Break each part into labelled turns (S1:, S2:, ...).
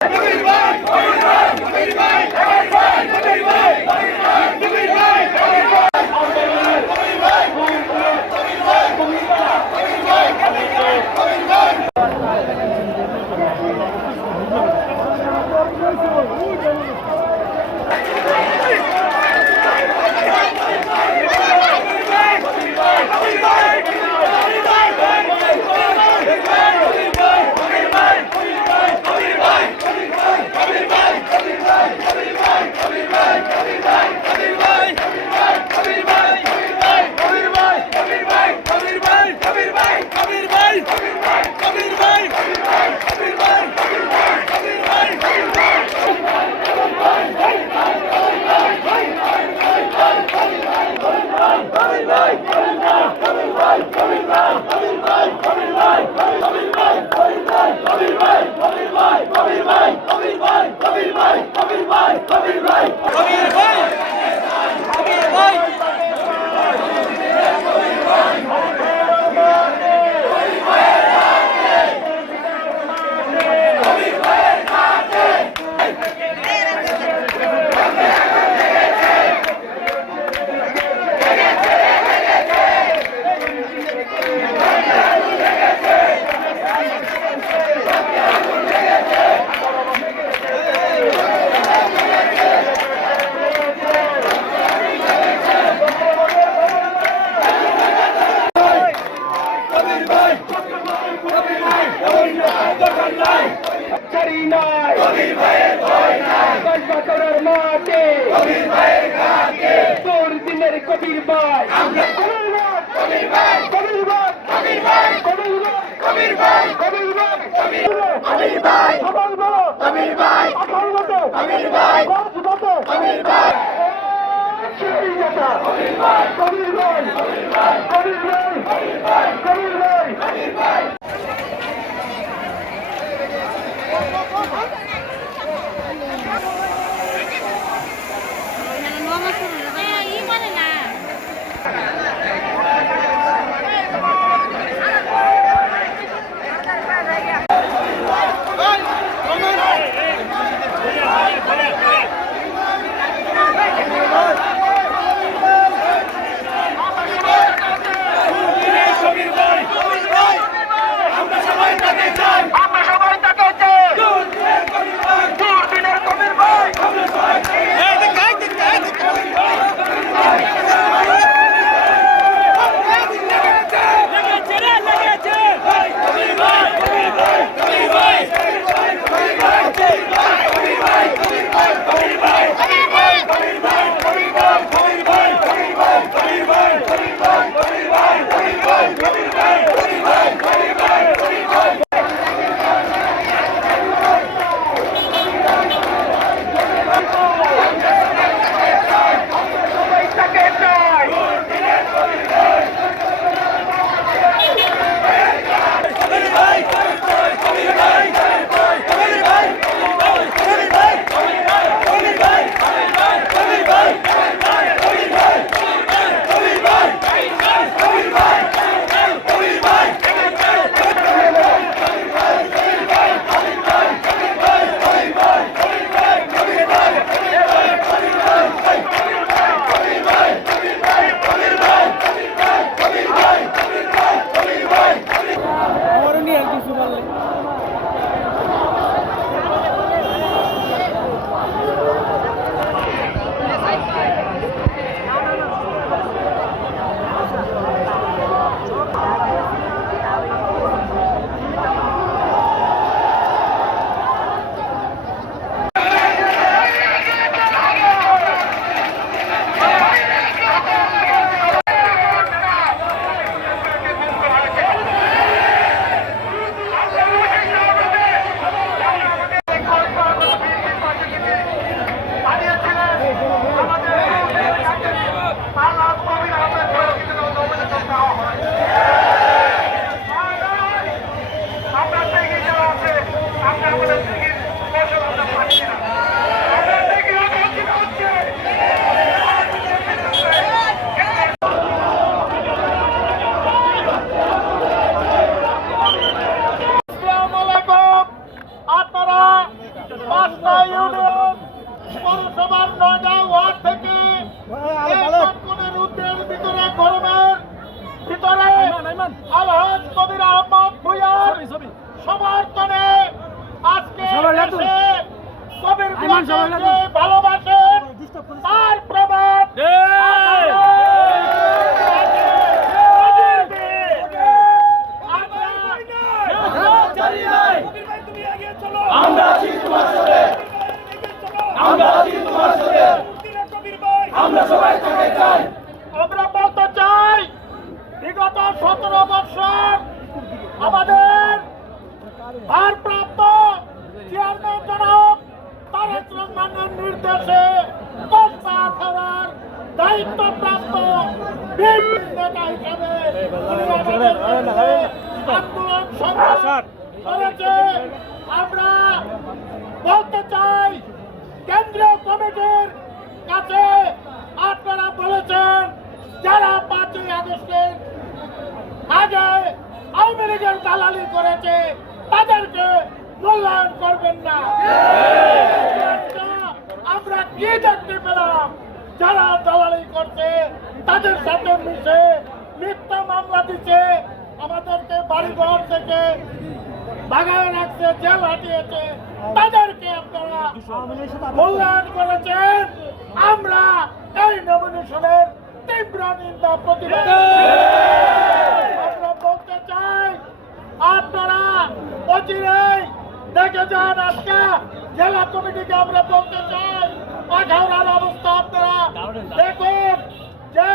S1: চারি দিনের কবির ভাই আমরা কবির ভাই কবির ভাই কবির ভাই কবির ভাই কবির ভাই কবির ভাই কবির ভাই সবাই বলো কবির ভাই আঠারো বছর কবির ভাই দশ বছর কবির ভাই সেই কথা কবির ভাই কবির ভাই কবির ভাই কবির ভাই কবির ভাই কবির ভাই আন্দোলন সংগ্রাম করেছে। আমরা বলতে চাই কেন্দ্রীয় কমিটির কাছে আপনারা বলেছেন যারা পাঁচই আগস্টের আগে আওয়ামী লীগের দালালি করেছে তাদেরকে মূল্যায়ন করবেন না। আমরা কি দেখতে পেলাম? যারা দালালি করছে তাদের সাথে মিশে মিথ্যা মামলা দিচ্ছে আমাদেরকে বাড়িঘর থেকে বাগায় রাখছে জেল হাঁটিয়েছে, তাদেরকে আপনারা মূল্যায়ন করেছেন। আমরা এই নমিনেশনের তীব্র নিন্দা, প্রতিবাদ আমরা বলতে চাই, আপনারা অচিরেই দেখে যান আজকে, জেলা কমিটিকে আমরা বলতে চাই আঘাউড়ার অবস্থা আপনারা দেখুন যে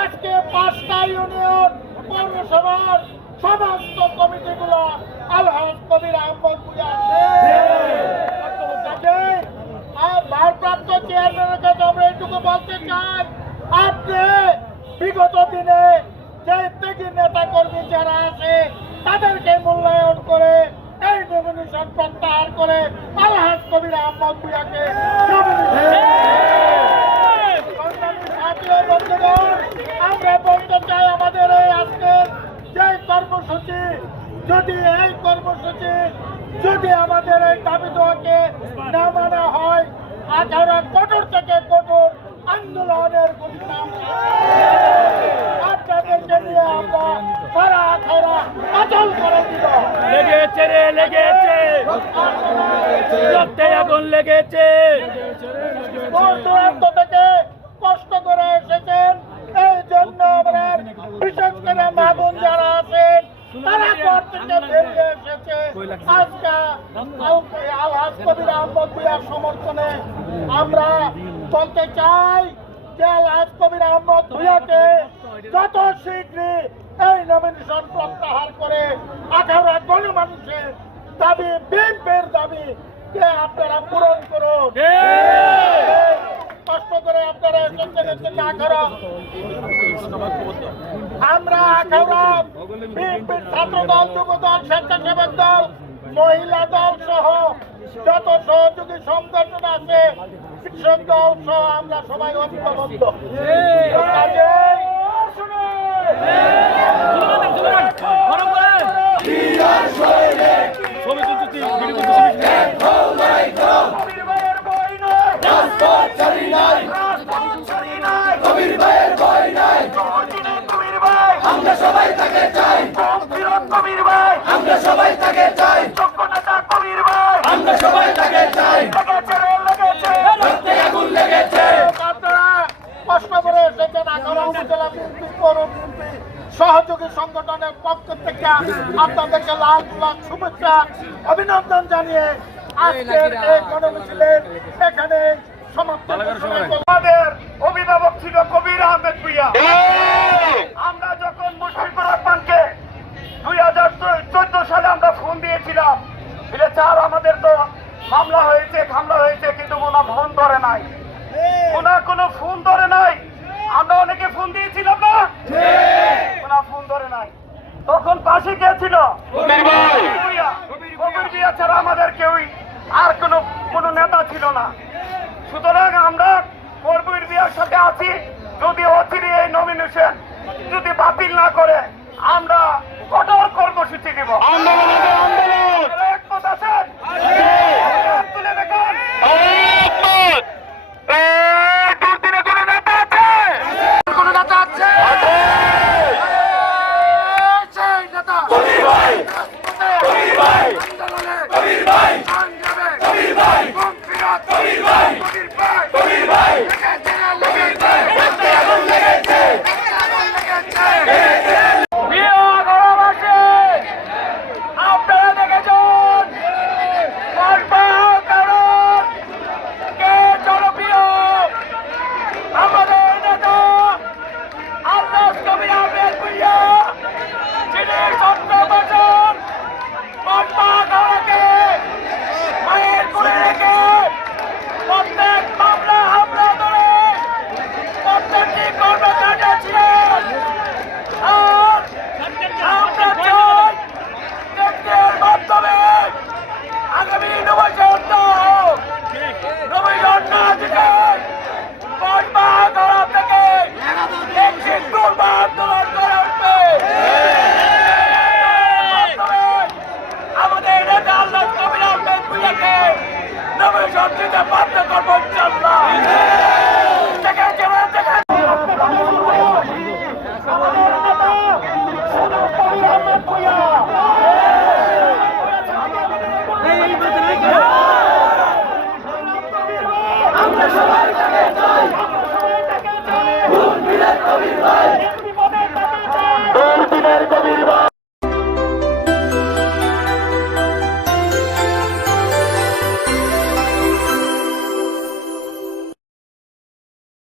S1: আজকে পাঁচটা ইউনিয়ন পৌরসভার সমস্ত কমিটিগুলো আলহাজ কবির আহমদ পূজা আর ভারপ্রাপ্ত চেয়ারম্যানের কাছে আমরা এইটুকু বলতে চাই আপনি বিগত দিনে যে ত্যাগী নেতা কর্মী যারা আছে তাদেরকে মূল্যায়ন করে এই নমিনেশন প্রত্যাহার করে আলহাজ কবির আহমদ ভুইয়াকে আমরা বলতে চাই আমাদের এই কর্মসূচি যদি এই কর্মসূচি যদি আমাদের এই দাবি দেওয়াকে না মানা হয় আঠারো কঠোর থেকে কঠোর আন্দোলনের আপনাদেরকে নিয়ে আমরা সারা আঠারো অচল করে দিব।
S2: লেগেছে রে লেগেছে। রক্তে আগুন লেগেছে।
S1: দূরান্ত থেকে কষ্ট করে এসেছেন। এই জন্য আমরা বিশেষ করে মা বোন যারা তারা ঘর থেকে বেরিয়ে এসেছে। আজকে আলহাজ কবির আহমদ বিয়ার সমর্থনে আমরা বলতে চাই যে আলহাজ কবির আহমদ ভুইয়াকে যত শীঘ্রই এই নমিনেশন প্রত্যাহার করে আঠারো গণমানুষের দাবি বিএনপির দাবি কে আপনারা পূরণ করুন। কষ্ট করে আপনারা এসেছেন আঠারো আমরা আঠারো বিএনপির ছাত্র দল যুব দল স্বেচ্ছাসেবক দল মহিলা দল সহ যত সহযোগী সংগঠন আছে কৃষক দল সহ আমরা সবাই ঐক্যবদ্ধ।
S2: ছবি তুলতে ভিডিও করতে
S1: কবির ভাইয়ের বই নয় রাজপথ ছাড়ি নাই কবির ভাইয়ের বই নাই কবির ভাই আমরা সবাই তাকে চাই কবির ভাই। আমরা সবাই তাকে চাই। যোগ্য নেতা কবির ভাই। আমরা সবাই তাকে চাই। লেগেছে রে লেগেছে। রক্তে আগুন লেগেছে। আপনারা কষ্ট করে উপজেলা বিএনপি সহযোগী সংগঠনের পক্ষ থেকে আপনাদেরকে লাখ লাখ শুভেচ্ছা অভিনন্দন জানিয়ে আজকের এই গণমিছিলের এখানে সমাপ্ত। আমাদের অভিভাবক ছিল কবির আহমেদ ভুইয়া। ফোন দিয়েছিলাম বলে চার আমাদের তো মামলা হয়েছে খামলা হয়েছে কিন্তু ওনা ফোন ধরে নাই। ওনার কোনো ফোন ধরে নাই। আমরা অনেকে ফোন দিয়েছিলাম না? ওনা ফোন ধরে নাই। তখন পাশে কে ছিল? ভুইয়া। কবির বিয়া ছাড়া আমাদের কেউই আর কোনো কোনো নেতা ছিল না। সুতরাং আমরা কর্মীর বিয়ার সাথে আছি। যদি অচিরে এই নমিনেশন যদি বাতিল না করে আমরা কঠোর কর্মসূচি দেব